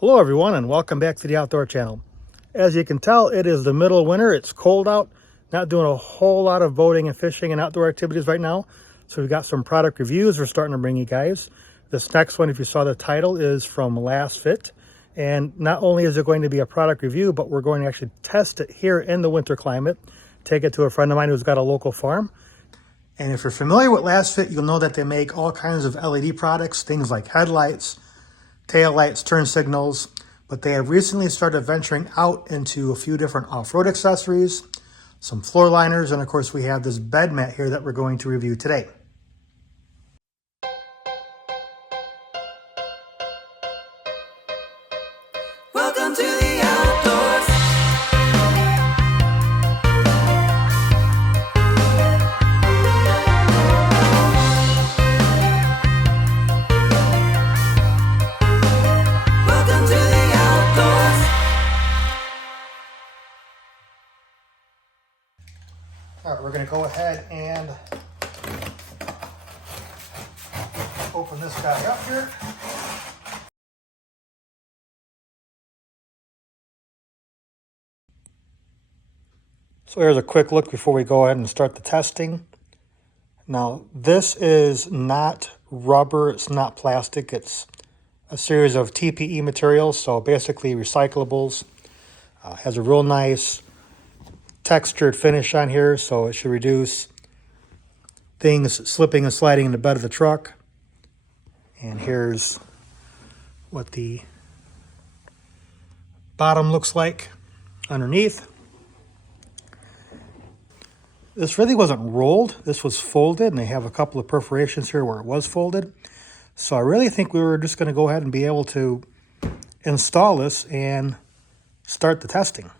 Hello everyone and welcome back to the Outdoor Channel. As you can tell, it is the middle of winter. It's cold out. Not doing a whole lot of boating and fishing and outdoor activities right now. So we've got some product reviews we're starting to bring you guys. This next one, if you saw the title, is from LASFIT. And not only is it going to be a product review, but we're going to actually test it here in the winter climate. Take it to a friend of mine who's got a local farm. And if you're familiar with LASFIT, you'll know that they make all kinds of LED products, things like headlights, tail lights, turn signals, but they have recently started venturing out into a few different off-road accessories, some floor liners, and of course we have this bed mat here that we're going to review today. Welcome to the outdoors. Welcome to the outdoors. All right, we're going to go ahead and open this guy up here. So here's a quick look before we go ahead and start the testing. Now, this is not rubber, it's not plastic, it's a series of TPE materials, so basically recyclables. Has a real nice textured finish on here, so it should reduce things slipping and sliding in the bed of the truck. And here's what the bottom looks like underneath. This really wasn't rolled, this was folded, and they have a couple of perforations here where it was folded. So I really think we were just going to go ahead and be able to install this and start the testing.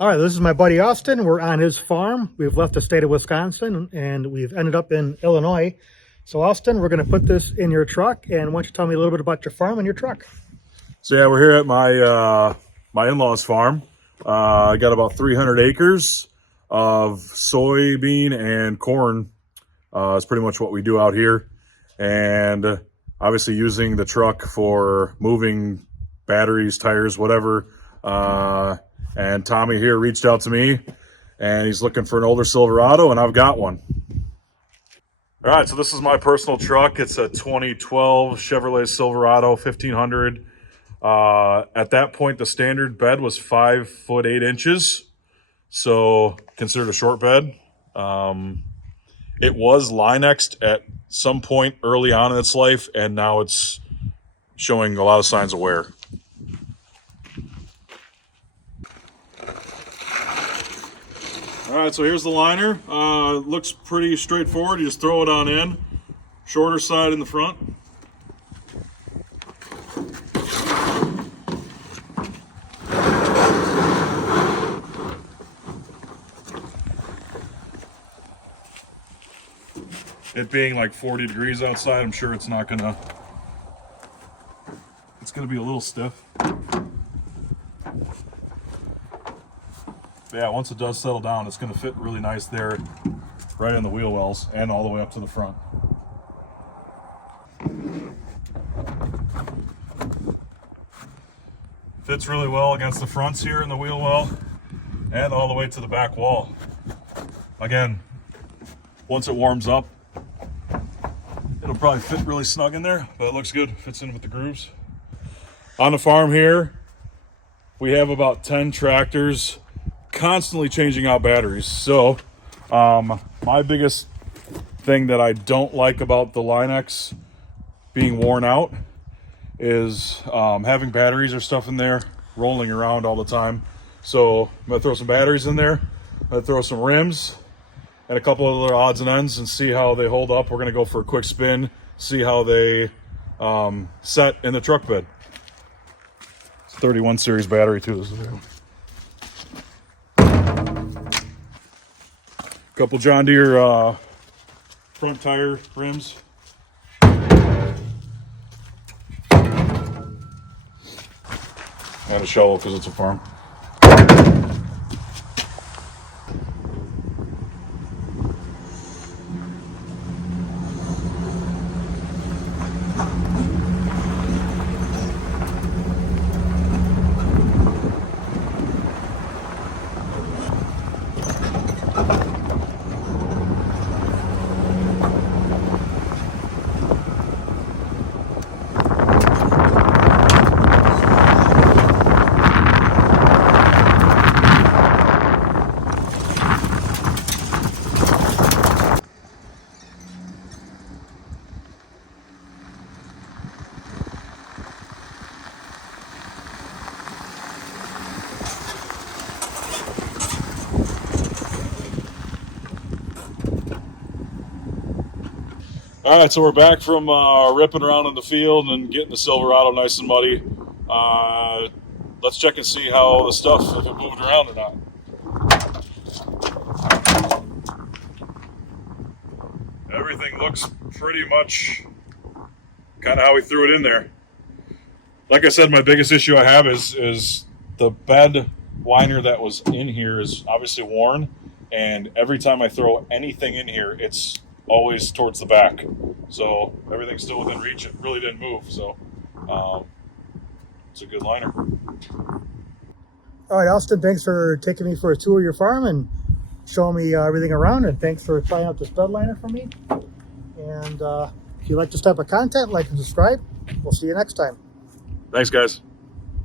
All right, this is my buddy Austin. We're on his farm. We've left the state of Wisconsin and we've ended up in Illinois. So Austin, we're going to put this in your truck, and why don't you tell me a little bit about your farm and your truck? So yeah, we're here at my in-laws farm. I got about 300 acres of soybean and corn. Is pretty much what we do out here, and obviously using the truck for moving batteries, tires, whatever. And Tommy here reached out to me, and he's looking for an older Silverado, and I've got one. All right, so this is my personal truck. It's a 2012 Chevrolet Silverado 1500. At that point, the standard bed was 5 foot 8 inches, so considered a short bed. It was Linexed at some point early on in its life, and now it's showing a lot of signs of wear. All right, so here's the liner. Looks pretty straightforward. You just throw it on in. Shorter side in the front. It being like 40 degrees outside, I'm sure it's not gonna, it's gonna be a little stiff. But yeah, once it does settle down, it's gonna fit really nice there, right in the wheel wells and all the way up to the front. Fits really well against the fronts here in the wheel well and all the way to the back wall. Again, once it warms up, it'll probably fit really snug in there, but it looks good. Fits in with the grooves. On the farm here, we have about 10 tractors constantly changing out batteries. So my biggest thing that I don't like about the Linex being worn out is having batteries or stuff in there rolling around all the time. So I'm gonna throw some batteries in there. I'm gonna throw some rims and a couple of other odds and ends and see how they hold up. We're gonna go for a quick spin, see how they set in the truck bed. It's a 31 series battery too. Couple John Deere front tire rims. And a shovel because it's a farm. All right, so we're back from ripping around in the field and getting the Silverado nice and muddy. Let's check and see how the stuff, if it moved around or not. Everything looks pretty much kind of how we threw it in there. Like I said, my biggest issue I have is the bed liner that was in here is obviously worn, and every time I throw anything in here, it's always towards the back. So everything's still within reach. It really didn't move. So it's a good liner. All right, Austin, thanks for taking me for a tour of your farm and showing me everything around, and thanks for trying out this bed liner for me. And if you like this type of content, like and subscribe. We'll see you next time. Thanks, guys.